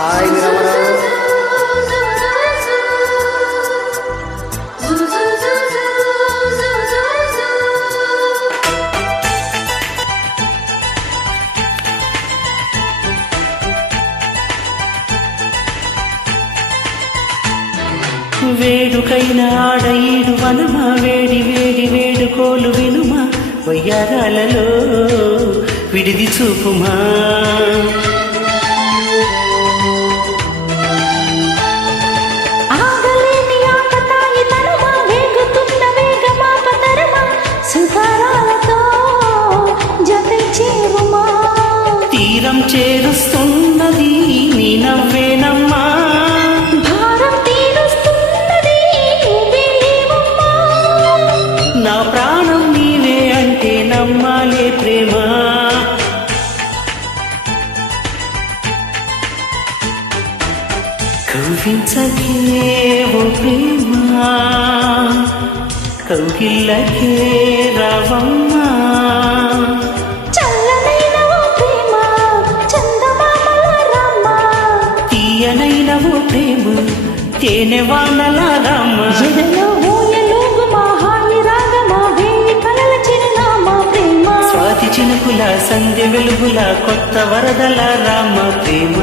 Hi మీరమరావు. వేడుకైన ఆడ ఈడు వనమా వేడి వేడి వేడుకోలు వినుమా వయ్యారాలలో విడిది చూపుమా తీరం చేరుస్తున్నది నీ నవ్వేనమ్మా నా ప్రాణం నీవే అంటే నమ్మాలే ప్రేమ కవ్వించకే ఓ ప్రేమ కౌగిల్లకే రావమ్మా తీయనైన ఓ ప్రేమ తేనె వానలాగమ్మ స్వాతి చినుకుల సంధ్య వెలుగుల కొత్త వరదల రామ ప్రేమ